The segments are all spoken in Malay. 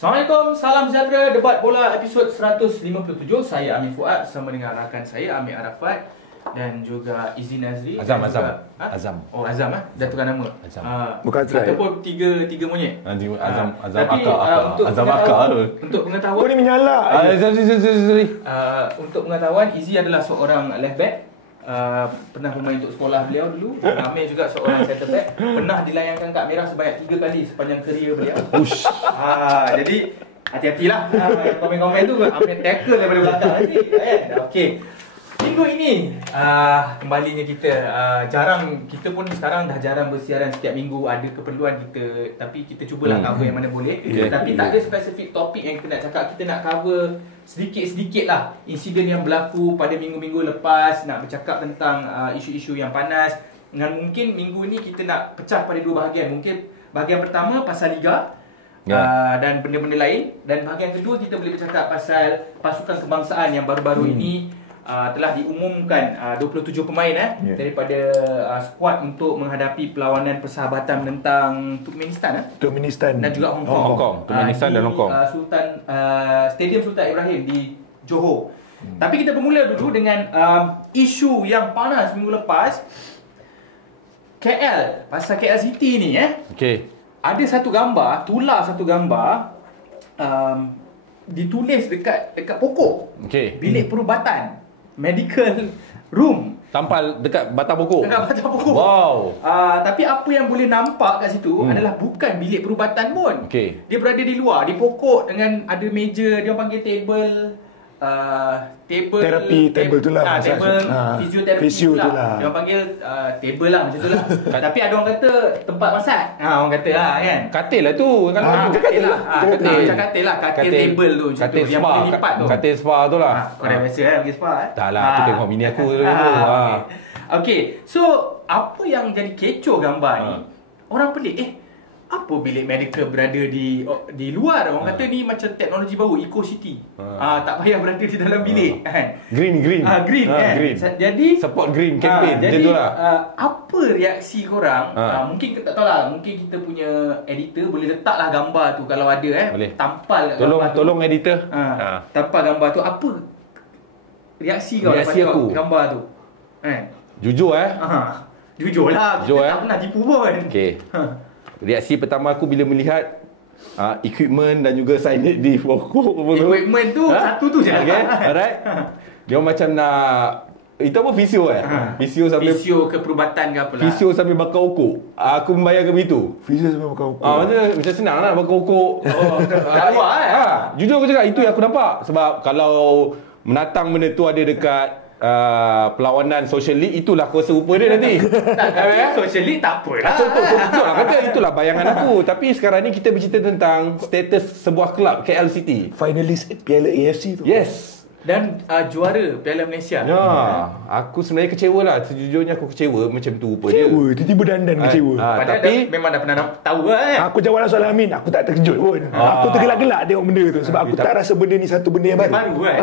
Assalamualaikum, salam sejahtera. Debat bola episod 157. Saya Amir Fuad bersama dengan rakan saya Amir Arafat dan juga Izzy Nazri. Azam. Oh, Azam Dah tukar nama. Azam. Bukan Azrai. Ataupun tiga monyet. Azam Tapi, akak. untuk Azam pengetahuan- akak tu. Untuk pengetahuan, Kau ni menyalak. Sorry. untuk pengetahuan, Izzy adalah seorang left back. Pernah bermain untuk sekolah beliau dulu. Amir juga seorang center back. Pernah dilayangkan kad merah sebanyak 3 kali sepanjang kerjaya beliau. Ush. Jadi hati-hatilah komen-komen tu Amir tackle daripada belakang nanti kan. Okey. Minggu ini kembalinya kita kita pun sekarang dah jarang bersiaran setiap minggu, ada keperluan kita, tapi kita cubalah cover yang mana boleh. Tapi tak ada spesifik topik yang kita nak cakap. Kita nak cover sedikit-sedikit lah insiden yang berlaku pada minggu-minggu lepas, nak bercakap tentang isu-isu yang panas. Dan mungkin minggu ni kita nak pecah pada 2 bahagian. Mungkin bahagian pertama pasal Liga dan benda-benda lain, dan bahagian kedua kita boleh bercakap pasal pasukan kebangsaan yang baru-baru ini telah diumumkan 27 pemain daripada skuad untuk menghadapi perlawanan persahabatan tentang Turkmenistan dan juga Hong Kong. Turkmenistan dan Hong Kong. Stadium Sultan Ibrahim di Johor. Tapi kita bermula dulu dengan isu yang panas minggu lepas. KL, pasal KL City ni Okey. ada satu gambar, satu gambar ditulis dekat pokok. Okey. Bilik perubatan, medical room. Tampal dekat batang pokok. Dekat batang pokok. Wow. Tapi apa yang boleh nampak kat situ adalah bukan bilik perubatan pun. Okey. Dia berada di luar, di pokok dengan ada meja, dia panggil table. Terapi, table tu lah. Table fisioterapi Fisio tu tu lah. Dia orang panggil table lah, macam tu lah. Tapi ada orang kata tempat masak. Orang kata lah kan. Katil lah tu. Katil lah. Katil. Macam katil lah. Katil table tu macam tu. Katil Yang spa. boleh lipat tu. Katil spa tu lah. Kau dah biasa kan pergi spa Tak lah, tu tengok bini aku dulu. Okay. So apa yang jadi kecoh gambar ni, orang pelik, apa bilik medical berada di luar? Orang kata ni macam teknologi baru, Eco City. Tak payah berada di dalam bilik kan. Green. Green kan. Green. Jadi Support green campaign macam jadi, tu lah. apa reaksi korang? Mungkin kita tak tahu lah, mungkin kita punya editor boleh letaklah gambar tu kalau ada Boleh. tampal kat gambar tu. Tolong editor. Tampal gambar tu, apa reaksi kau Reaksi lepas aku. tengok gambar tu? Jujur Jujur lah, kita Jujur, tak pernah tipu pun. Okey. Reaksi pertama aku bila melihat equipment dan juga signage di pokok. Equipment tu satu tu je. Okay, alright. Dia macam nak, itu apa, fisio Fisio ke perubatan ke apa lah. Fisio sambil bakar okok. Aku membayangkan begitu. Fisio sampai makan ukur. Macam senang lah bakar okok. Jujur aku cakap, itu yang aku nampak. Sebab kalau menatang benda tu ada dekat perlawanan social league, itulah kuasa rupa dia nanti. Social league tak apa lah. Betul lah kata, itulah bayangan aku. Tapi sekarang ni kita bercerita tentang status sebuah kelab KL City. Finalis Piala AFC tu. Yes. Dan juara Piala Malaysia. Aku sebenarnya kecewa lah. Sejujurnya aku kecewa macam tu rupa dia. Kecewa, tiba-tiba dandan kecewa. Padahal tapi memang dah pernah tahu lah Aku jawab soalan Amin, aku tak terkejut pun. Aku tergelak-gelak tengok benda tu. Sebab aku tak rasa benda ni satu benda yang baru. baru kan.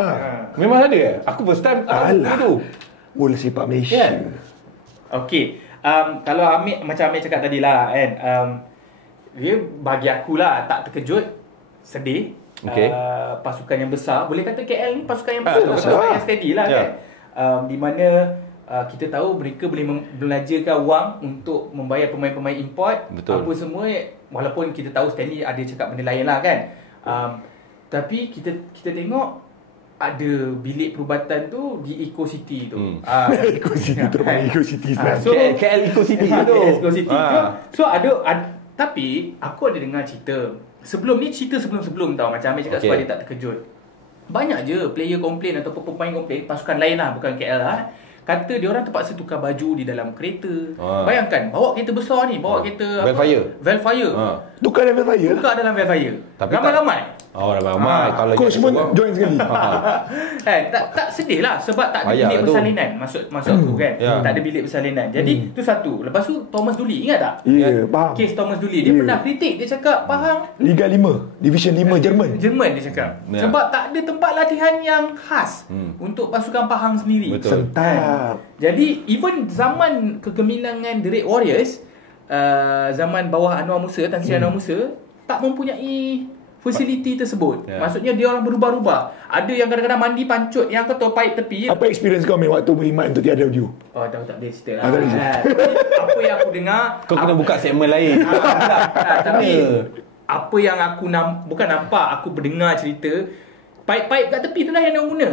memang ada. Aku first time tahu benda tu. Bola sepak Malaysia. Okey. Kalau Amir, macam Amir cakap tadi lah kan, dia bagi aku lah tak terkejut, sedih. Okey. Pasukan yang besar, boleh kata KL ni pasukan yang besar, betul. pasukan yang steady lah kan. Di mana kita tahu mereka boleh belanjakan wang untuk membayar pemain-pemain import. Betul. Apa semua, walaupun kita tahu Stanley ada cakap benda lain lah kan. Tapi kita tengok ada bilik perubatan tu di Eco City tu. Eco City tu rumah Eco City. So KL Eco City tu. Eco City. So ada tapi aku ada dengar cerita. Sebelum tau, macam Amir cakap, sebab dia tak terkejut. Banyak je player komplain ataupun pemain komplain, pasukan lain lah, bukan KL lah, kata dia orang terpaksa tukar baju di dalam kereta. Bayangkan, bawa kereta besar ni, bawa kereta Velfire. Tukar dalam Velfire. Tukar dalam Velfire. Tapi ramai-ramai. Ramai-ramai. Kalau Kau semua join sekali. Tak sedih lah sebab tak ada Payah bilik tu. persalinan. Maksud aku kan. Tak ada bilik persalinan. Jadi tu satu. Lepas tu Thomas Dooley, ingat tak? Ya, faham. Kes Thomas Dooley, dia pernah kritik, dia cakap Pahang Liga 5, Division 5 Jerman. Jerman, dia cakap. Sebab tak ada tempat latihan yang khas untuk pasukan Pahang sendiri. Betul. Sentap. Jadi even zaman kegemilangan The Red Warriors, zaman bawah Anwar Musa, Tan Sri Anwar Musa, tak mempunyai fasiliti tersebut. Maksudnya dia orang berubah-ubah. Ada yang kadang-kadang mandi pancut yang kau tahu paip tepi. Apa experience kau main waktu berkhidmat untuk tiada view? Oh, tak boleh cerita Tak boleh cerita. Apa yang aku dengar, Kau kena buka segmen lain. tapi apa yang aku bukan nampak, aku berdengar cerita paip-paip kat tepi tu lah yang dia orang guna.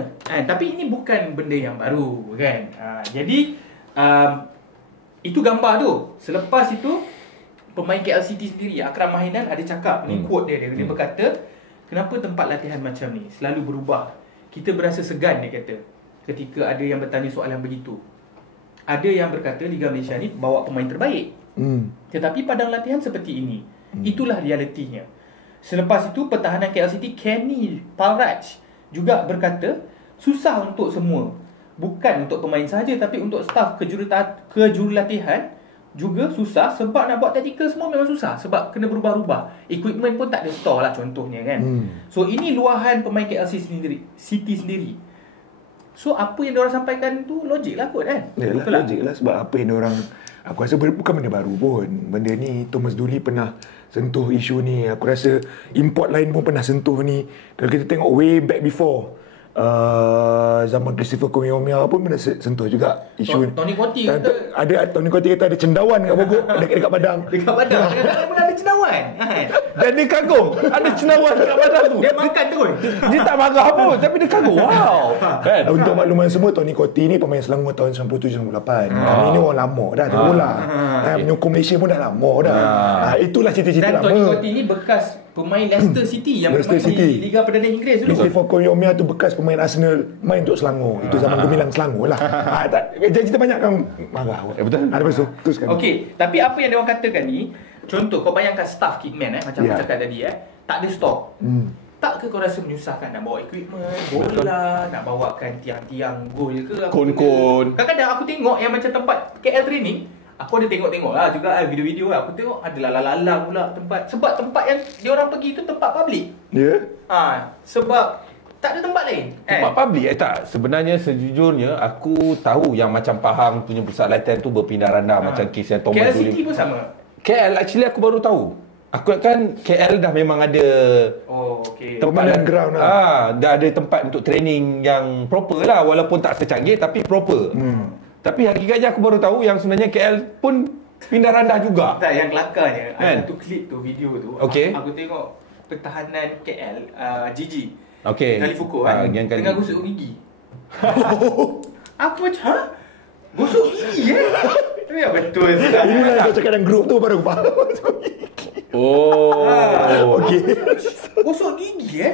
Tapi ini bukan benda yang baru kan. Jadi itu gambar tu. Selepas itu pemain KLCT sendiri, Akram Mahinan ada cakap, ni quote dia berkata, kenapa tempat latihan macam ni selalu berubah? Kita berasa segan, dia kata, ketika ada yang bertanya soalan begitu. Ada yang berkata Liga Malaysia ni bawa pemain terbaik. Tetapi padang latihan seperti ini. Itulah realitinya. Selepas itu pertahanan KLCT Kenny Palraj juga berkata susah untuk semua. Bukan untuk pemain sahaja tapi untuk staf kejurulatihan juga susah sebab nak buat tactical semua memang susah sebab kena berubah-ubah. Equipment pun tak ada store lah contohnya kan. So ini luahan pemain KLCT sendiri. So apa yang diorang sampaikan tu logik lah kot kan? Yalah, logik lah sebab apa yang diorang, aku rasa bukan benda baru pun. Benda ni Thomas Dooley pernah sentuh isu ni. Aku rasa import lain pun pernah sentuh ni. Kalau kita tengok way back before, zaman Christopher Komiomia pun pernah sentuh juga isu. Tony Cotti kata ada Tony Cotti kata ada cendawan kat pokok dekat padang. Dekat padang. Kadang-kadang pun ada cendawan. Dan dia kagum ada cendawan dekat badan tu. Dia makan terus. Dia tak marah pun tapi dia kagum. Wow. Kan? Untuk makluman semua, Tony Cotti ni pemain Selangor tahun 97-98. Kami ni orang lama dah tengok bola. Menyokong Malaysia pun dah lama dah. Itulah cita-cita Dan lama. Tony Cotti ni bekas pemain Leicester City yang bermain di Liga Perdana Inggeris dulu. Christopher Komiomia tu bekas pemain Arsenal, main untuk Selangor. Itu zaman gemilang Selangor lah. Cerita banyak kan marah. Betul. Lepas tu teruskan. Okey, tapi apa yang dia orang katakan ni, contoh kau bayangkan staff kitman macam aku cakap tadi tak ada stok. Tak ke kau rasa menyusahkan nak bawa equipment, bola, nak bawakan tiang-tiang gol ke? Kon-kon. Kadang-kadang aku tengok yang macam tempat KL training, aku ada tengok-tengok lah juga video-video lah. Aku tengok ada lalang-lalang pula tempat. Sebab tempat yang dia orang pergi tu tempat public. Ya? Sebab tak ada tempat lain. Tempat public tak. Sebenarnya sejujurnya aku tahu yang macam Pahang punya pusat latihan tu berpindah randah macam kes yang Thomas KL City pun sama. KL actually aku baru tahu. Aku kan KL dah memang ada tempat ground lah. Dah ada tempat untuk training yang proper lah walaupun tak secanggih tapi proper. Tapi hakikatnya aku baru tahu yang sebenarnya KL pun pindah randah juga. Tak, yang kelakarnya ada tu klip tu, video tu. Okay. Aku tengok pertahanan KL, Gigi. Okay. Kali Fuku kan. Tengah gosok gigi. Aku macam, gosok gigi Ya betul. Inilah kau cakap dalam grup tu baru aku faham. Okey. Gosok gigi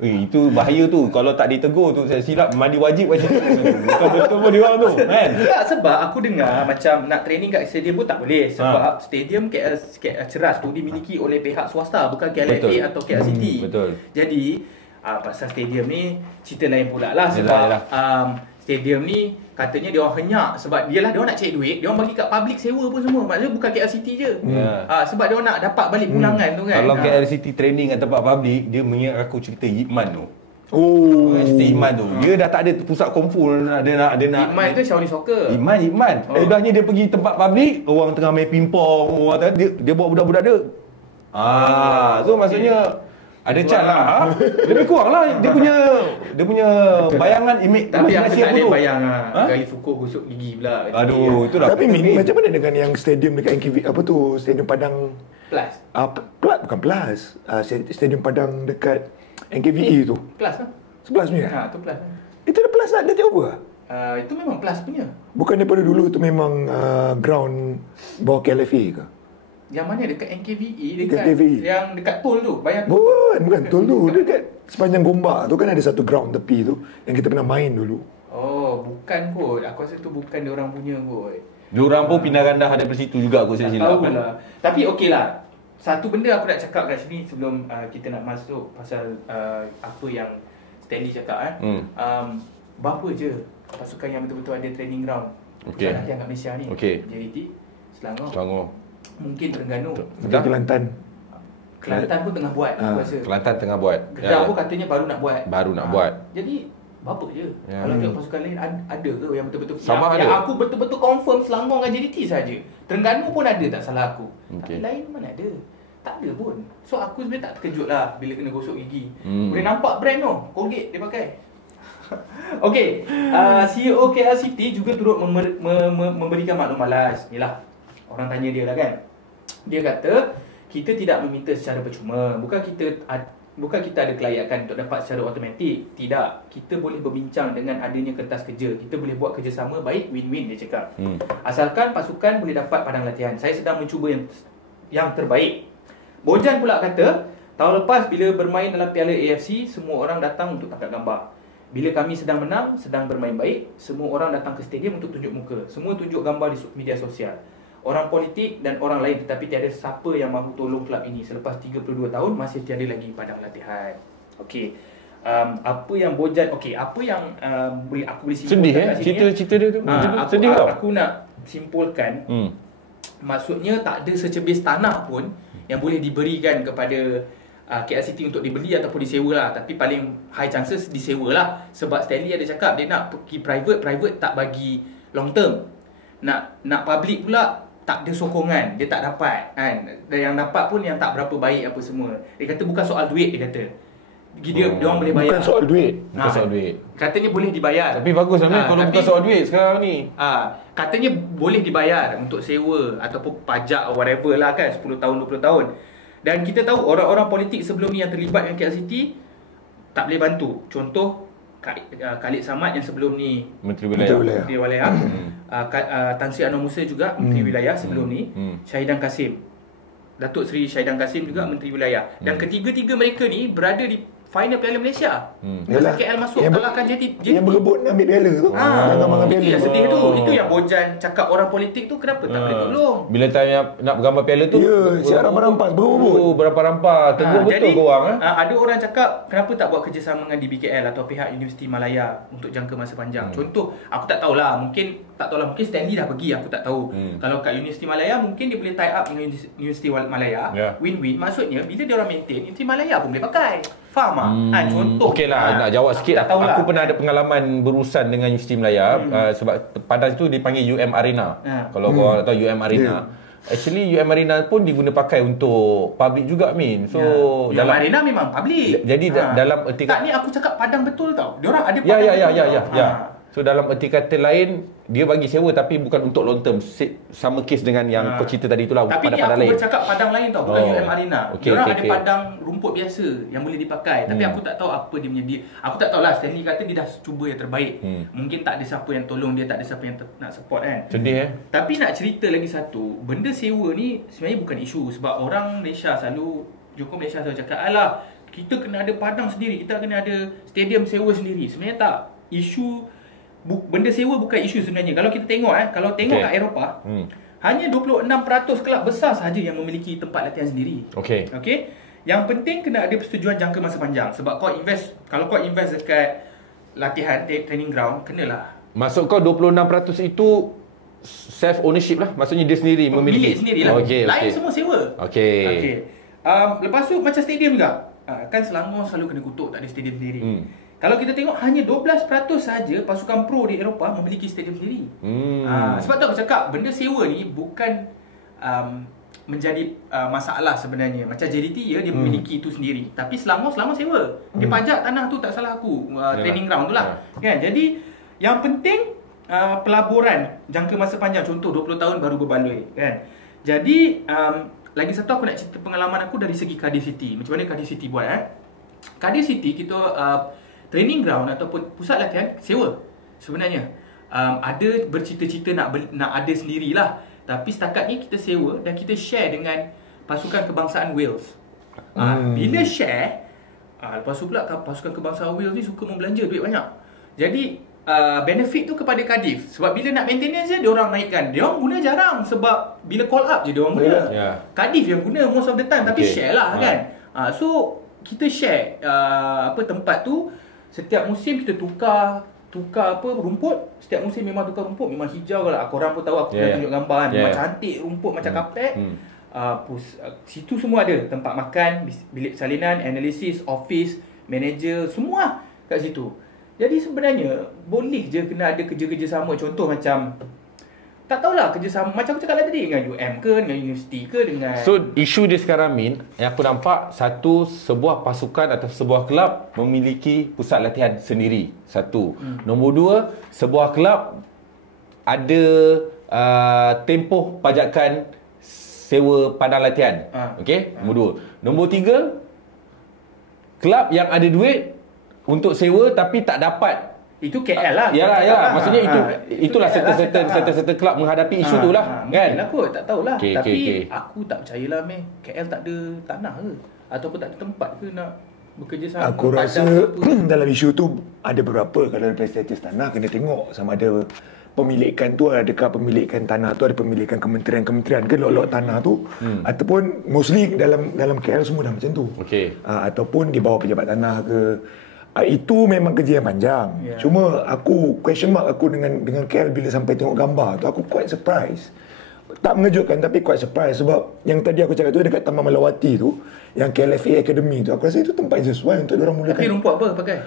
itu bahaya tu. Kalau tak ditegur tu saya silap mandi wajib macam tu. Bukan betul pun dia orang tu kan. Tak, sebab aku dengar macam nak training kat stadium pun tak boleh sebab stadium KL Ceras tu dimiliki oleh pihak swasta bukan KLFA atau KL City. Betul. Jadi pasal stadium ni cerita lain pula lah sebab stadium ni katanya dia orang henyak sebab dia orang nak cari duit, dia orang bagi kat public sewa pun semua. Maksudnya bukan KL City je. Sebab dia orang nak dapat balik pulangan tu kan. Kalau KL City training kat tempat public, dia mengingat aku cerita Yipman tu. Cerita Iman tu. Dia dah tak ada pusat kumpul dia nak Iman tu Shaolin Soccer. Iman. Udahnya dia pergi tempat public, orang tengah main pingpong, orang dia bawa budak-budak dia. So maksudnya ada cat lah. Lebih kurang lah dia punya bayangan imej. Tapi aku tak ada bayang kali Fuku gosok gigi pula. Aduh, itu dah. Tapi macam mana dengan yang stadium dekat NKV apa tu, Stadium Padang Plus. Bukan Plus. Stadium Padang dekat NKVE tu. Plus lah. 11 punya. Tu Plus. Itu dah Plus dah take over. Itu memang Plus punya. Bukan daripada dulu tu memang ground bawah KLFA ke? Yang mana dekat NKVE yang dekat tol tu, bayang. Bukan tol tu, dekat sepanjang Gombak tu kan ada satu ground tepi tu yang kita pernah main dulu. Bukan kot. Aku rasa tu bukan dia orang punya kot. Diorang pun pindah randah daripada situ juga aku silap. Tapi okeylah. Satu benda aku nak cakap kat sini sebelum kita nak masuk pasal apa yang Stanley cakap berapa je pasukan yang betul-betul ada training ground. Pusat latihan kat Malaysia ni. JDT, Selangor. Mungkin Terengganu. Kelantan. Kelantan pun tengah buat aku rasa. Kelantan tengah buat. Kedah pun katanya baru nak buat. Jadi berapa je? Kalau tengok pasukan lain ada ke yang betul-betul yang aku betul-betul confirm Selangor dengan JDT saja. Terengganu pun ada tak salah aku. Tapi lain mana ada. Tak ada pun. So aku sebenarnya tak terkejut lah bila kena gosok gigi. Boleh nampak brand tu, Colgate dia pakai. Okey, CEO KLCT juga turut memberikan maklumat lah. Inilah, orang tanya dia lah kan. Dia kata, kita tidak meminta secara percuma. Bukan kita ada kelayakan untuk dapat secara automatik. Tidak. Kita boleh berbincang dengan adanya kertas kerja. Kita boleh buat kerjasama baik, win-win, dia cakap. Asalkan pasukan boleh dapat padang latihan. Saya sedang mencuba yang terbaik. Bojan pula kata, tahun lepas bila bermain dalam Piala AFC, semua orang datang untuk tangkap gambar. Bila kami sedang menang, sedang bermain baik, semua orang datang ke stadium untuk tunjuk muka. Semua tunjuk gambar di media sosial. Orang politik dan orang lain, tetapi tiada siapa yang mahu tolong kelab ini. Selepas 32 tahun, masih tiada lagi padang latihan. Okey. Apa yang Bojan, apa yang aku boleh simpulkan sedih kat sini, cerita dia tu. Sedih tau. Aku nak simpulkan, maksudnya tak ada secebis tanah pun yang boleh diberikan kepada KLCT untuk dibeli ataupun disewa lah. Tapi paling high chances disewa lah. Sebab Stanley ada cakap dia nak pergi private tak bagi long term. Nak public pula tak ada sokongan, dia tak dapat kan. Dan yang dapat pun yang tak berapa baik apa semua. Dia kata bukan soal duit, dia kata. Dia orang boleh bayar. Bukan soal duit. Bukan soal duit. Katanya boleh dibayar. Tapi bagus lah kalau bukan soal duit sekarang ni. Katanya boleh dibayar untuk sewa ataupun pajak or whatever lah kan, 10 tahun 20 tahun. Dan kita tahu orang-orang politik sebelum ni yang terlibat dengan KLCT tak boleh bantu. Contoh Khalid Samad yang sebelum ni Menteri Wilayah. Menteri Wilayah. Tan Sri Anwar Musa juga Menteri Wilayah sebelum ni. Syahidan Kasim, Datuk Seri Syahidan Kasim juga Menteri Wilayah. Dan ketiga-tiga mereka ni berada di final Piala Malaysia. Masa KL masuk kalahkan JT. Yang berebut nak ambil piala tu. Itu yang sedih tu. Itu yang Bojan cakap orang politik tu kenapa tak boleh tolong. Bila tanya nak bergambar piala tu, siap rampas-rampas berebut. Berampas-rampas. Tegur betul korang. Ada orang cakap kenapa tak buat kerjasama dengan DBKL atau pihak Universiti Malaya untuk jangka masa panjang. Contoh, aku tak tahulah, mungkin Stanley dah pergi, aku tak tahu. Kalau kat Universiti Malaya mungkin dia boleh tie up dengan Universiti Malaya. Win-win. Maksudnya bila dia orang maintain, Universiti Malaya pun boleh pakai. Faham tak? Contoh. Okey lah, nak jawab sikit. Aku pernah ada pengalaman berurusan dengan Universiti Melaya. Sebab pada itu dipanggil UM Arena. Kalau korang tahu UM Arena. Actually UM Arena pun diguna pakai untuk public juga, Min. So UM Arena memang public. Jadi dalam erti tak, ni aku cakap padang betul tau. Diorang ada padang betul. Ya. So dalam erti kata lain, dia bagi sewa tapi bukan untuk long term. Sama kes dengan yang kau cerita tadi itulah. Tapi ni aku bercakap padang lain tau, bukan UM Arena. Diorang ada padang rumput biasa yang boleh dipakai. Tapi aku tak tahu apa dia punya dia. Aku tak tahulah, Stanley kata dia dah cuba yang terbaik. Mungkin tak ada siapa yang tolong dia, tak ada siapa yang nak support kan. Sedih Tapi nak cerita lagi satu, benda sewa ni sebenarnya bukan isu. Sebab orang Malaysia selalu, Joko Malaysia selalu cakap, alah kita kena ada padang sendiri, kita kena ada stadium sewa sendiri. Sebenarnya tak. Benda sewa bukan isu sebenarnya. Kalau kita tengok kat Eropah, hanya 26% kelab besar sahaja yang memiliki tempat latihan sendiri. Okey. Yang penting kena ada persetujuan jangka masa panjang. Sebab kalau kau invest dekat latihan training ground, kenalah. Maksud kau 26% itu self ownership lah. Maksudnya dia sendiri memiliki. Milik sendirilah. Lain semua sewa. Okey. Lepas tu macam stadium juga. Kan Selangor selalu kena kutuk tak ada stadium sendiri. Kalau kita tengok hanya 12% saja pasukan pro di Eropah memiliki stadium sendiri. Sebab tu aku cakap benda sewa ni bukan menjadi masalah sebenarnya. Macam JDT dia memiliki itu sendiri. Tapi Selangor sewa. Dia pajak tanah tu, tak salah aku, training ground tu lah. Kan? Jadi yang penting pelaburan jangka masa panjang, contoh 20 tahun baru berbaloi kan. Jadi lagi satu aku nak cerita pengalaman aku dari segi Cardiff City. Macam mana Cardiff City buat Cardiff City kita training ground ataupun pusat latihan sewa sebenarnya. Ada bercita-cita nak ada sendirilah. Tapi setakat ni kita sewa dan kita share dengan pasukan kebangsaan Wales. Bila share, lepas tu pula pasukan kebangsaan Wales ni suka membelanja duit banyak. Jadi benefit tu kepada Cardiff. Sebab bila nak maintenance je, dia orang naikkan. Dia orang guna jarang sebab bila call up je dia orang guna. Cardiff yang guna most of the time, tapi share lah kan. So kita share tempat tu. Setiap musim kita tukar rumput. Setiap musim memang tukar rumput. Memang hijau lah. Korang pun tahu, aku dah tunjuk gambar kan. Memang cantik rumput macam kapet. Situ semua ada tempat makan, bilik salinan, analisis, office, manager, semua kat situ. Jadi sebenarnya boleh je kena ada kerja-kerja sama. Contoh macam tak tahulah kerjasama macam aku cakap tadi dengan UM ke, dengan universiti ke, dengan So isu dia sekarang Min, yang aku nampak, satu, sebuah pasukan atau sebuah kelab memiliki pusat latihan sendiri. Satu. Nombor dua, sebuah kelab ada tempoh pajakan sewa padang latihan. Okey? Nombor dua. Nombor tiga, kelab yang ada duit untuk sewa tapi tak dapat. itu KL lah. Yalah. Maksudnya itulah KL certain kelab menghadapi isu tu lah, kan? Mungkin lah kot, tak tahulah. Okay, Tapi okay. aku tak percayalah meh, KL tak ada tanah ke ataupun tak ada tempat ke nak bekerjasama. Aku rasa dalam isu tu ada beberapa. Kalau dari status tanah kena tengok sama ada pemilikan tu, adakah pemilikan tanah tu ada pemilikan kementerian-kementerian ke lot-lot tanah tu, ataupun mostly dalam KL semua dah macam tu. Okey. Ataupun di bawah pejabat tanah ke. Itu memang kerja yang panjang. Cuma aku question mark aku dengan KL bila sampai tengok gambar tu, aku quite surprise. Tak mengejutkan tapi quite surprise sebab yang tadi aku cakap tu dekat Taman Melawati tu, yang KLFA Academy tu, aku rasa itu tempat yang sesuai untuk diorang mulakan. Tapi rumput apa pakai?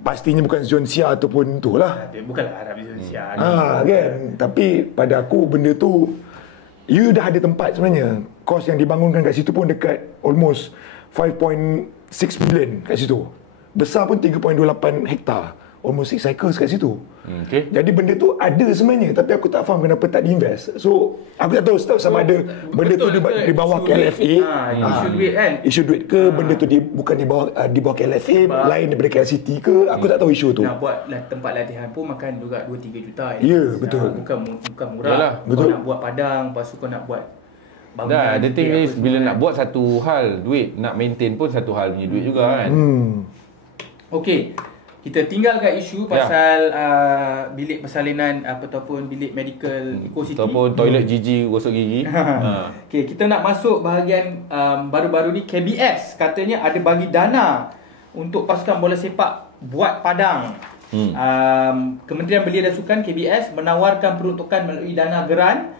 Pastinya bukan zon Sia ataupun tu lah. Bukanlah Arab Indonesia. Kan. Tapi pada aku benda tu, you dah ada tempat sebenarnya. Kos yang dibangunkan kat situ pun dekat almost 5.6 billion kat situ. Besar pun 3.28 hektar. Almost 6 acres kat situ. Okay. Jadi benda tu ada sebenarnya, tapi aku tak faham kenapa tak diinvest. So aku tak tahu sama ada benda tu di bawah KLFA, isu duit kan. Isu duit ke benda tu bukan di bawah KLFA, lain daripada KLCT ke, aku tak tahu isu tu. Nak buat tempat latihan pun makan juga 2-3 juta. Ya, betul. Bukan murah. Yalah, betul. Kau nak buat padang, lepas tu kau nak buat Dah, the thing is bila nak buat satu hal duit, nak maintain pun satu hal punya duit juga kan. Okey, kita tinggalkan isu pasal bilik persalinan ataupun bilik medical Eco City Ataupun toilet gigi gosok gigi. Okey, kita nak masuk bahagian baru-baru ni. KBS katanya ada bagi dana untuk pasukan bola sepak buat padang. Kementerian Belia dan Sukan KBS menawarkan peruntukan melalui dana geran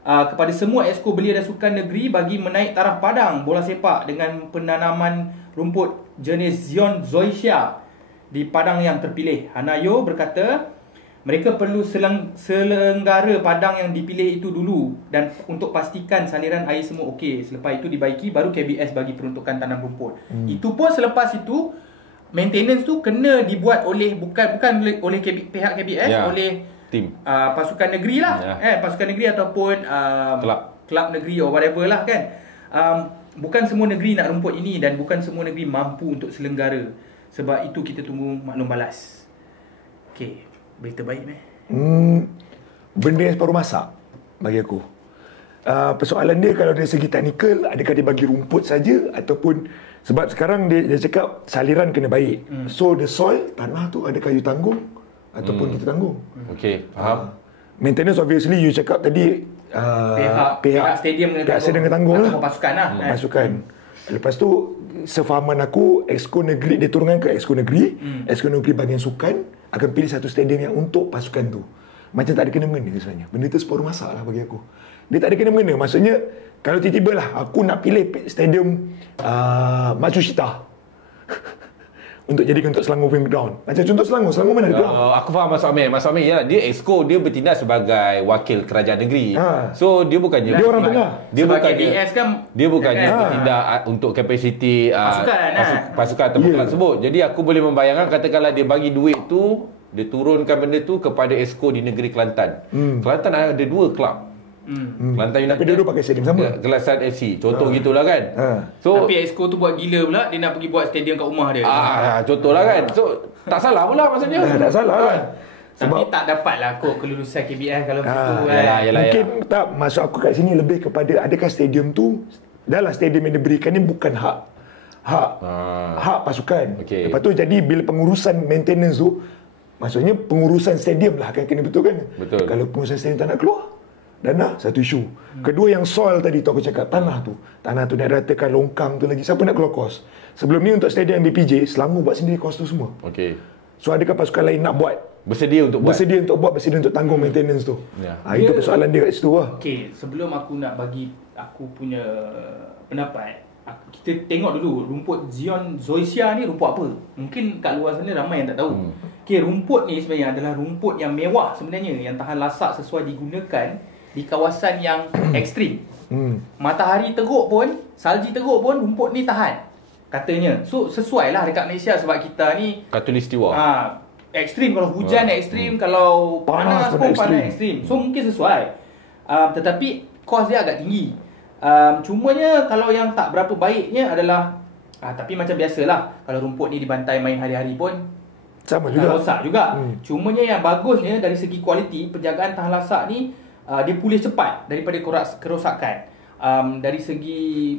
kepada semua exco belia dan sukan negeri bagi menaik taraf padang bola sepak dengan penanaman rumput jenis Zion Zoysia di padang yang terpilih. Hanayo berkata mereka perlu selenggara padang yang dipilih itu dulu dan untuk pastikan saliran air semua okey. Selepas itu dibaiki baru KBS bagi peruntukan tanam rumput. Itu pun selepas itu maintenance tu kena dibuat oleh bukan oleh pihak KBS, oleh tim pasukan negeri lah, pasukan negeri ataupun kelab negeri or whatever lah kan. Bukan semua negeri nak rumput ini dan bukan semua negeri mampu untuk selenggara. Sebab itu kita tunggu maklum balas. Okey, berita baik meh. Benda yang separuh masak bagi aku. Persoalan dia kalau dari segi teknikal, adakah dia bagi rumput saja ataupun sebab sekarang dia cakap saliran kena baik. So the soil, tanah tu adakah you tanggung ataupun kita tanggung. Okey, faham. Maintenance obviously you cakap tadi pihak stadium kena tanggung lah. Pasukan lah. Pasukan. Lepas tu sefahaman aku, exco negeri dia turunkan ke exco negeri. Exco negeri bahagian sukan akan pilih satu stadium yang untuk pasukan tu. Macam tak ada kena-mengena sebenarnya. Benda tu separuh masak lah bagi aku. Dia tak ada kena-mengena. Maksudnya kalau tiba-tiba lah aku nak pilih stadium Matsushita untuk jadikan untuk Selangor Film Ground. Macam contoh Selangor mana ada ground? Aku faham Mas Amir ya, dia exco, dia bertindak sebagai wakil kerajaan negeri. So dia bukannya dia orang tengah. Dia bukannya KBS kan bertindak untuk kapasiti pasukan atau kelab tersebut. Jadi aku boleh membayangkan katakanlah dia bagi duit tu, dia turunkan benda tu kepada exco di negeri Kelantan. Kelantan ada 2 kelab. Kelantan United. Tapi dia pakai stadium sama. Kelantan FC. Contoh gitulah kan. So, tapi exco tu buat gila pula, dia nak pergi buat stadium kat rumah dia. Contohlah kan. So tak salah pula maksudnya. Tak salah kan. Tapi tak dapatlah kot kelulusan KBS kalau begitu yalah. Mungkin tak, masuk aku kat sini lebih kepada adakah stadium tu dalam stadium yang diberikan ni bukan hak pasukan. Lepas tu jadi bila pengurusan maintenance tu, maksudnya pengurusan stadium lah akan kena betulkan. Betul. Kalau pengurusan stadium tak nak keluar, dana satu isu. Kedua yang soil tadi tu aku cakap, tanah tu nak ratakan longkang tu lagi, siapa nak keluar kos? Sebelum ni untuk stadium BPJ Selangor buat sendiri kos tu semua. Okey. So adakah pasukan lain nak buut bersedia untuk tanggung maintenance tu. Itu persoalan dia kat situ lah. Okey, sebelum aku nak bagi aku punya pendapat, kita tengok dulu rumput Zion Zoysia ni rumput apa. Mungkin kat luar sana ramai yang tak tahu. Okey, rumput ni sebenarnya adalah rumput yang mewah sebenarnya, yang tahan lasak sesuai digunakan di kawasan yang ekstrim. Matahari teruk pun, salji teruk pun rumput ni tahan katanya. So sesuai lah dekat Malaysia sebab kita ni Khatulistiwa. Ekstrim, kalau hujan ekstrim, kalau panas pun panas ekstrim. So mungkin sesuai. Tetapi kos dia agak tinggi. Cumanya kalau yang tak berapa baiknya adalah tapi macam biasalah, kalau rumput ni dibantai main hari-hari pun sama juga, rosak juga. Cumanya yang bagusnya dari segi kualiti penjagaan tahan lasak ni, dia pulih cepat daripada kerosakan. Dari segi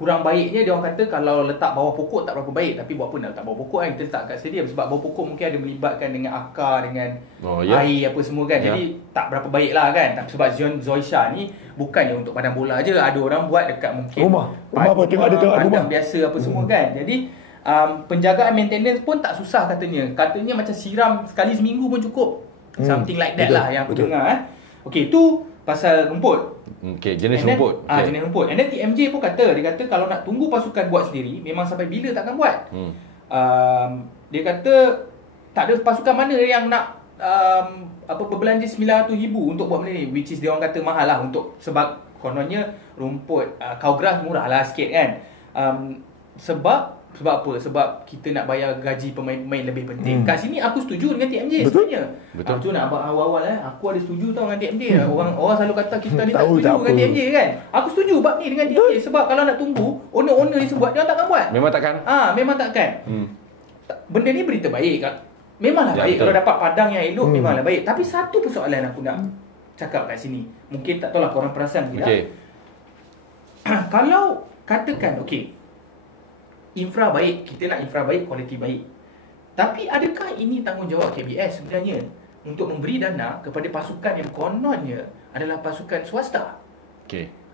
kurang baiknya, dia orang kata kalau letak bawah pokok tak berapa baik. Tapi buat apa nak letak bawah pokok kan, kita letak kat stadium. Sebab bawah pokok mungkin ada melibatkan dengan akar, dengan air apa semua kan. Jadi tak berapa baik lah kan. Tapi sebab Zion Zoysia ni bukannya untuk padang bola je, ada orang buat dekat mungkin rumah apa, tengok ada tengok padang biasa apa semua kan. Jadi penjagaan maintenance pun tak susah katanya. Katanya macam siram sekali seminggu pun cukup. Something like that lah yang aku dengar. Okey, tu pasal rumput. Okey, jenis rumput. Jenis rumput. And then TMJ pun kata, dia kata kalau nak tunggu pasukan buat sendiri, memang sampai bila takkan buat. Dia kata tak ada pasukan mana yang nak berbelanja RM900,000 untuk buat benda ni, which is dia orang kata mahal lah untuk, sebab kononnya rumput cow grass murah lah sikit kan. Sebab apa? Sebab kita nak bayar gaji pemain-pemain lebih penting. Kat sini aku setuju dengan TMJ sebenarnya. Betul. Nak abang awal-awal aku ada setuju tau dengan TMJ. Orang selalu kata kita ni tak setuju dengan TMJ kan. Aku setuju bab ni dengan TMJ sebab kalau nak tunggu owner-owner ni sebut, dia takkan buat. Memang takkan. Memang takkan. Benda ni berita baik kan. Memanglah baik kalau dapat padang yang elok, memanglah baik. Tapi satu persoalan aku nak cakap kat sini. Mungkin tak tahulah korang perasan ke tak. Kalau katakan infra baik, kita nak infra baik, kualiti baik. Tapi adakah ini tanggungjawab KBS sebenarnya untuk memberi dana kepada pasukan yang kononnya adalah pasukan swasta?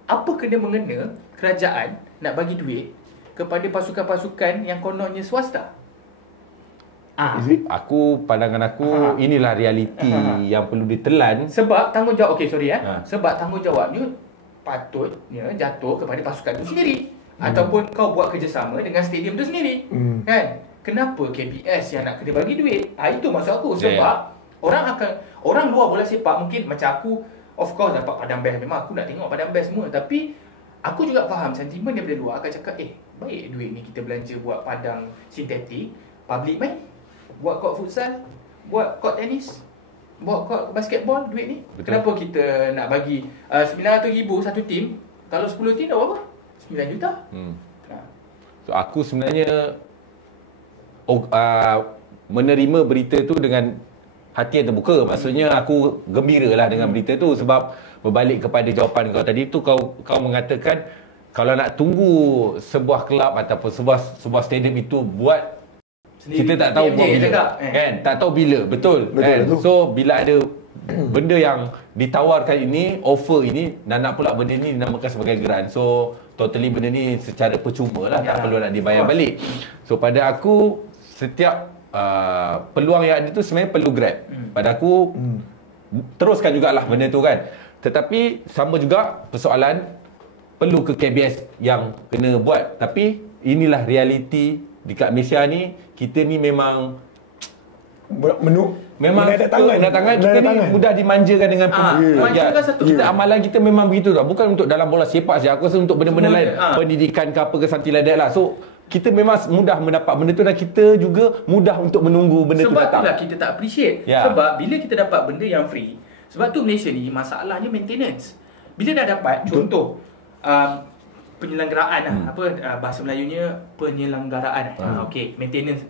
Apa kena-mengena kerajaan nak bagi duit kepada pasukan-pasukan yang kononnya swasta? Pandangan aku inilah realiti yang perlu ditelan. Sebab tanggungjawab, sebab tanggungjawabnya patutnya jatuh kepada pasukan itu sendiri. Ataupun kau buat kerjasama dengan stadium tu sendiri. Kan? Kenapa KBS yang nak kena bagi duit? Itu maksud aku. Sebab orang luar bola sepak mungkin macam aku, of course dapat padang best. Memang aku nak tengok padang best semua. Tapi aku juga faham sentimen daripada luar akan cakap, baik duit ni kita belanja buat padang sintetik, public main, buat court futsal, buat court tenis, buat court basketball, duit ni. Kenapa kita nak bagi RM900,000 satu tim? Kalau 10 tim dah berapa? 9 juta. So aku sebenarnya menerima berita tu dengan hati yang terbuka. Maksudnya aku gembira lah dengan berita tu. Sebab berbalik kepada jawapan kau tadi tu, kau mengatakan kalau nak tunggu sebuah kelab ataupun sebuah stadium itu buat sendiri, kita tak tahu buat bila kan? Tak tahu bila. Betul kan? So bila ada benda yang ditawarkan ini, offer ini, dan nak pula benda ni dinamakan sebagai grant. So totally benda ni secara percuma lah, tak perlu nak dibayar balik. So pada aku, setiap peluang yang ada tu sebenarnya perlu grab. Pada aku teruskan jugalah benda tu kan. Tetapi sama juga persoalan perlu ke KBS yang kena buat. Tapi inilah realiti dekat Malaysia ni. Kita ni memang tangan kita ni mudah dimanjakan dengan kita amalan kita memang begitu tau. Bukan untuk dalam bola sepak saja. Aku rasa untuk benda-benda lain, pendidikan ke apa ke something like that lah. So kita memang mudah mendapat benda tu dan kita juga mudah untuk menunggu benda tu datang. Sebab itulah kita tak appreciate. Sebab bila kita dapat benda yang free, sebab tu Malaysia ni masalahnya maintenance. Bila dah dapat, contoh penyelenggaraan bahasa Melayunya penyelenggaraan.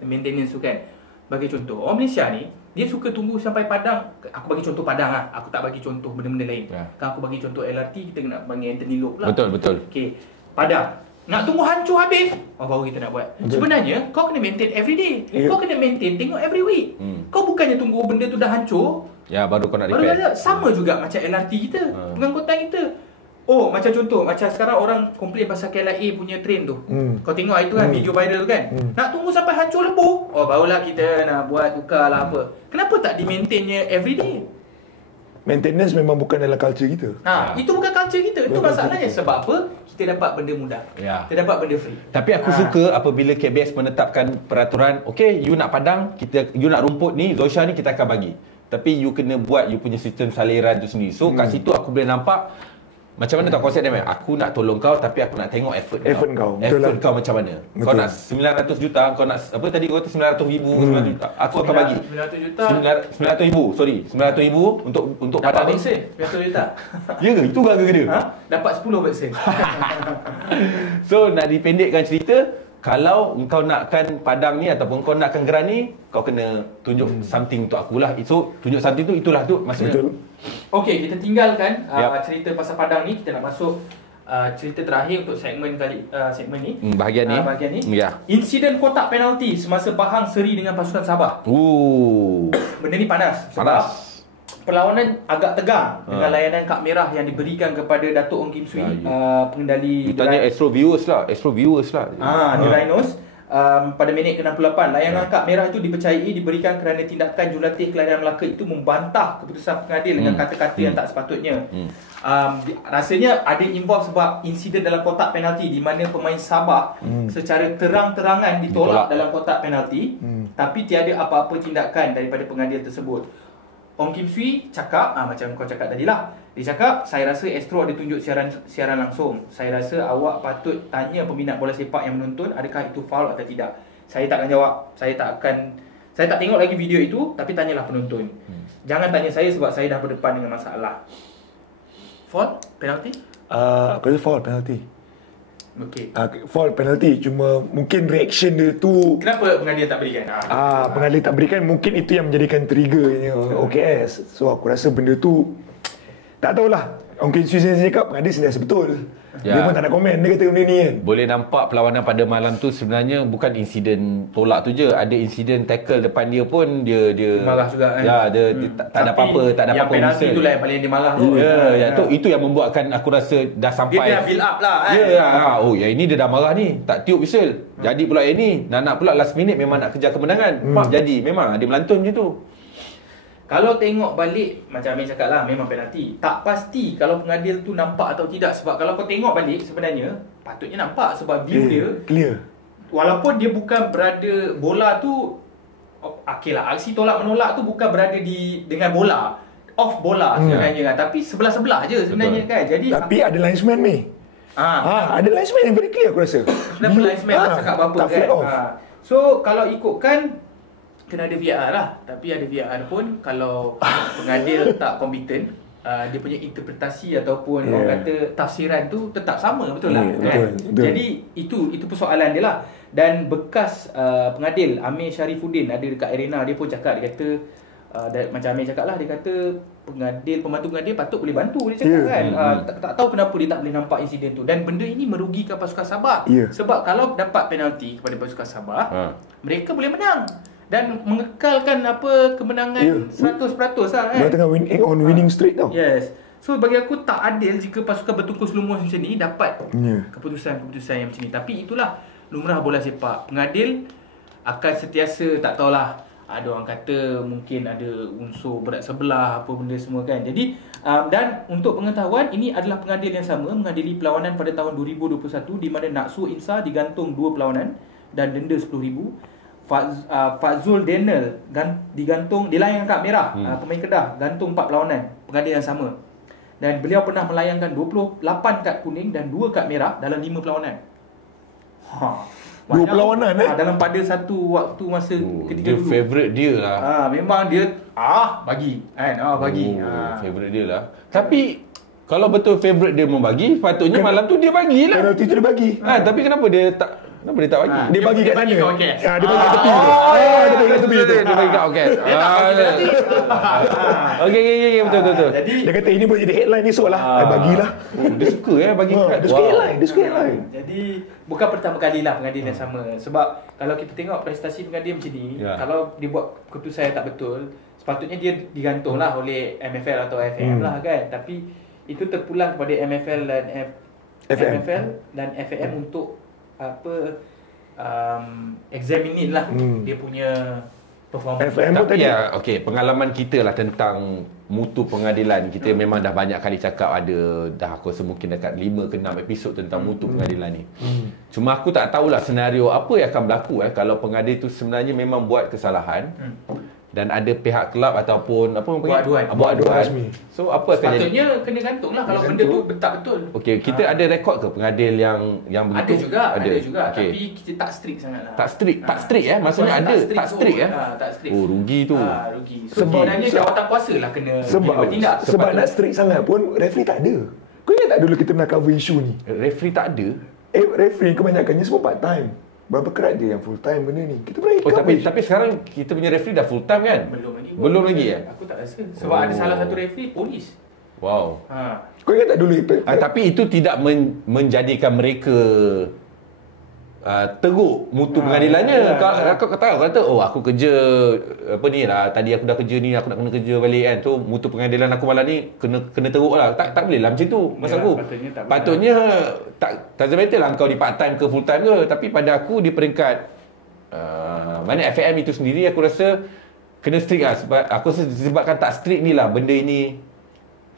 Maintenance tu kan. Bagi contoh, orang Malaysia ni dia suka tunggu sampai padang. Aku bagi contoh padang lah. Aku tak bagi contoh benda-benda lain. Kan aku bagi contoh LRT, kita kena panggil Anthony Loke pula. Betul. Padang. Nak tunggu hancur habis, baru kita nak buat. Sebenarnya kau kena maintain every day. Kau kena maintain, tengok every week. Kau bukannya tunggu benda tu dah hancur, baru kau nak repair. Sama juga macam LRT kita, pengangkutan kita. Macam contoh, macam sekarang orang komplain pasal KLIA punya train tu. Kau tengok itu kan, video viral tu kan. Nak tunggu sampai hancur lembu, barulah kita nak buat tukar lah apa. Kenapa tak di-maintainnya every day? Maintenance memang bukan dalam culture kita. Itu bukan culture culture kita. Itu masalahnya. Sebab apa? Kita dapat benda mudah. Ya. Kita dapat benda free. Tapi aku suka apabila KBS menetapkan peraturan, okay, you nak padang, you nak rumput ni, Zosha ni kita akan bagi. Tapi you kena buat you punya sistem saliran tu sendiri. So kat situ aku boleh nampak macam mana tau konsep dia, aku nak tolong kau tapi aku nak tengok effort kau. Effort kau macam mana. Betul. Kau nak 900 juta, kau nak apa tadi kau kata 900 ribu, 900 juta. Aku akan bagi 900 juta. 900 ribu, sorry. 900 ribu untuk dapat padang ni. vaksin 900 juta. Ya ke? Itu harga dia. Dapat 10 vaksin. So nak dipendekkan cerita, kalau engkau nakkan padang ni ataupun kau nakkan geran ni, kau kena tunjuk something untuk akulah. So tunjuk something tu, itulah tu maksudnya. Okey, kita tinggalkan cerita pasal padang ni. Kita nak masuk cerita terakhir untuk segmen ni. Bahagian ni. Bahagian ni. Ya. Insiden kotak penalti semasa Bahang seri dengan pasukan Sabah. Benda ni panas. Panas. Perlawanan agak tegang dengan layanan kad merah yang diberikan kepada Datuk Ong Kim Swee, pengendali. Tanya Astro Viewers lah. Di Rhinos. Pada minit ke-68, layanan kad merah itu dipercayai diberikan kerana tindakan jurulatih kelahiran Melaka itu membantah keputusan pengadil dengan kata-kata yang tak sepatutnya. Rasanya ada involve sebab insiden dalam kotak penalti di mana pemain Sabah secara terang-terangan ditolak dalam kotak penalti, tapi tiada apa-apa tindakan daripada pengadil tersebut. Ong Kim Swee cakap, macam kau cakap tadi lah. Dia cakap, saya rasa Astro ada tunjuk siaran langsung. Saya rasa awak patut tanya peminat bola sepak yang menonton, adakah itu foul atau tidak. Saya tak akan jawab. Saya tak tengok lagi video itu, tapi tanyalah penonton. Jangan tanya saya sebab saya dah berdepan dengan masalah. Foul? Penalti? Aku rasa foul penalti. Okey. Foul penalti, cuma mungkin reaction dia tu. Kenapa pengadil tak berikan? Pengadil tak berikan, mungkin itu yang menjadikan triggernya OKS. So aku rasa benda tu tak tahulah. Mungkin Susan cakap pengadil sentiasa betul. Dia pun tak nak komen, dia kata benda ni kan. Boleh nampak perlawanan pada malam tu sebenarnya bukan insiden tolak tu je, ada insiden tackle depan dia pun dia marah juga kan. Ya, dia tak ada apa-apa, tak ada apa-apa. Yang penalti itulah yang paling dia marah tu. Ya, itu yang membuatkan aku rasa dah sampai. Dia dah build up lah kan. Oh, yang ini dia dah marah ni, tak tiup whistle. Jadi pula yang ni, nak pula last minute memang nak kejar kemenangan. Jadi memang dia melantun je tu. Kalau tengok balik, macam Amin cakap lah, memang penalti. Tak pasti kalau pengadil tu nampak atau tidak. Sebab kalau kau tengok balik, sebenarnya patutnya nampak sebab view dia clear. Walaupun dia bukan berada, bola tu okey lah, aksi tolak menolak tu bukan berada dengan bola, off bola sebenarnya. Tapi sebelah-sebelah je sebenarnya. Betul. Kan. Jadi tapi ada linesman ni. Ada linesman yang very clear aku rasa. Kenapa linesman cakap apa kan? So kalau ikutkan, kena ada VAR lah. Tapi ada VAR pun, kalau pengadil tak kompeten, dia punya interpretasi ataupun orang kata tafsiran tu tetap sama, betul lah. Betul. Jadi itu persoalan dia lah. Dan bekas pengadil Amir Sharifuddin ada dekat arena, dia pun cakap, dia kata macam Amir cakap lah, dia kata pembantu pengadil patut boleh bantu, dia cakap kan. Tak tahu kenapa dia tak boleh nampak insiden tu. Dan benda ini merugikan pasukan Sabah. Sebab kalau dapat penalti kepada pasukan Sabah, mereka boleh menang dan mengekalkan kemenangan 100% lah kan. Dia tengah winning streak tau. Yes. So bagi aku tak adil jika pasukan bertungkus lumus macam ni dapat keputusan-keputusan yang macam ni. Tapi itulah lumrah bola sepak. Pengadil akan sentiasa, tak tahulah, ada orang kata mungkin ada unsur berat sebelah apa benda semua kan. Jadi dan untuk pengetahuan, ini adalah pengadil yang sama mengadili perlawanan pada tahun 2021 di mana Naksu Insa digantung 2 perlawanan dan denda RM10,000. Fazul Daniel digantung, dilayangkan kad merah, pemain Kedah, gantung 4 perlawanan, pengadil yang sama. Dan beliau pernah melayangkan 28 kad kuning dan 2 kad merah dalam 5 perlawanan. 2 perlawanan dalam pada satu waktu masa ketika dulu. Dia favourite dia lah. Memang dia bagi kan, bagi. Favourite dia lah. Tapi kalau betul favourite dia membagi, patutnya malam tu dia bagilah. Penalti tu dia bagi. Tapi kenapa dia tak bagi? Dia bagi kat sana. Dia bagi kat tepi. Dia bagi kat tepi tu. Dia bagi kat OKS. Okey, betul. Jadi dia kata ini boleh jadi headline esok lah. Bagilah. Dia suka bagi kat. Dia suka headline. Jadi bukan pertama kali lah pengadil yang sama. Sebab kalau kita tengok prestasi pengadil macam ni, kalau dia buat keputusan yang tak betul, sepatutnya dia digantung lah oleh MFL atau FAM lah kan. Tapi itu terpulang kepada MFL dan FAM untuk examine lah dia punya performance. Tapi pengalaman kita lah tentang mutu pengadilan. Kita memang dah banyak kali cakap, dah aku rasa mungkin dekat 5 ke 6 episod tentang mutu pengadilan ni. Cuma aku tak tahulah senario apa yang akan berlaku kalau pengadil tu sebenarnya memang buat kesalahan. Dan ada pihak kelab ataupun apa orang panggil? Buat aduan rasmi. So apa akan jadi? Sepatutnya kena gantung lah kalau benda tu tak betul. Okey, kita ada rekod ke pengadil yang begitu? Ada juga. Okay. Tapi kita tak strict sangat lah. Tak strict maksudnya ada tak strict tak strict. Oh, rugi tu. Rugi. So sebenarnya jawatan kuasa lah kena bertindak. Sebab nak strict sangat pun referee tak ada. Kau ingat tak dulu kita pernah cover isu ni? Referee tak ada. Referee kebanyakannya semua part time. Berapa kerat dia yang full time benda ni? Kita pernah tapi sekarang kita punya referee dah full time kan? Belum lagi ya? Aku tak rasa. Sebab ada salah satu referee polis. Wow. Kau ingat tak dulu tapi itu tidak menjadikan mereka teruk mutu pengadilannya. Kau tahu kata aku kerja apa ni lah, tadi aku dah kerja ni, aku nak kena kerja balik kan. So mutu pengadilan aku malam ni kena teruk lah. Tak boleh lah macam tu masa aku. Patutnya tak matter lah kau di part time ke full time ke, tapi pada aku di peringkat mana FAM itu sendiri aku rasa kena strict lah. Sebab aku rasa disebabkan tak strict ni lah benda ini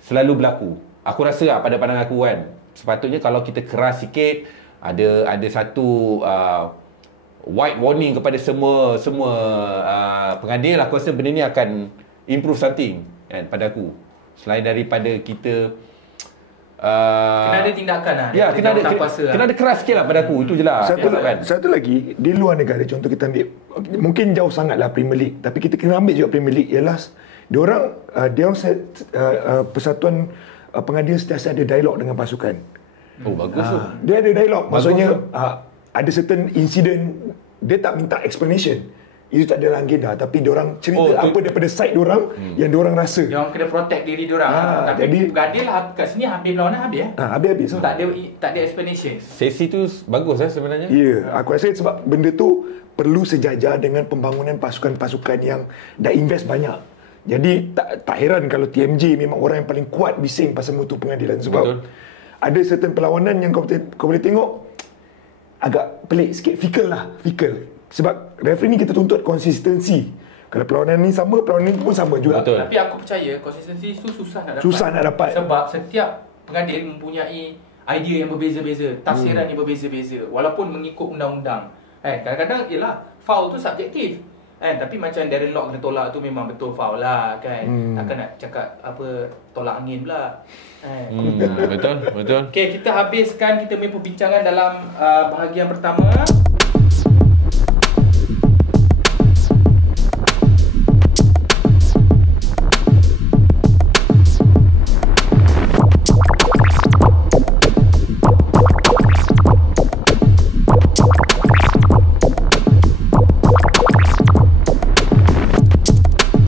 selalu berlaku. Aku rasa lah pada pandangan aku kan, sepatutnya kalau kita keras sikit, ada satu white warning kepada semua pengadil. Aku rasa benda ni akan improve something kan pada aku. Selain daripada kita kena ada tindakan lah. Ya, kena ada keras sikit lah pada aku. Itu je lah. Satu lagi, di luar negara, contoh kita ambil, mungkin jauh sangat lah Premier League, tapi kita kena ambil juga Premier League. Ialah diorang persatuan pengadil sentiasa ada dialog dengan pasukan. Oh, bagus tu. Dia ada dialog. Maksudnya ada certain incident dia tak minta explanation. Itu tak ada dalam agenda, tapi diorang cerita apa daripada side diorang yang diorang rasa. Diorang kena protect diri diorang. Tapi jadi pengadil lah kat sini habis lawanan habis habis. So, tak ada explanation. Sesi tu bagus sebenarnya. Ya, aku rasa sebab benda tu perlu sejajar dengan pembangunan pasukan-pasukan yang dah invest banyak. Jadi tak heran kalau TMJ memang orang yang paling kuat bising pasal mutu pengadilan. Sebab ada certain perlawanan yang kau boleh tengok agak pelik sikit, fickle. Sebab referee ni kita tuntut konsistensi. Kalau perlawanan ni sama, perlawanan ni pun sama juga. Betul. Tapi aku percaya konsistensi tu susah nak dapat. Sebab setiap pengadil mempunyai idea yang berbeza-beza, tafsiran yang berbeza-beza walaupun mengikut undang-undang. Kadang-kadang ialah foul tu subjektif. Tapi macam Darren Lock kena tolak tu memang betul foul lah kan. Takkan nak cakap apa tolak angin pula. Betul. Okey, kita habiskan kita punya perbincangan dalam bahagian pertama.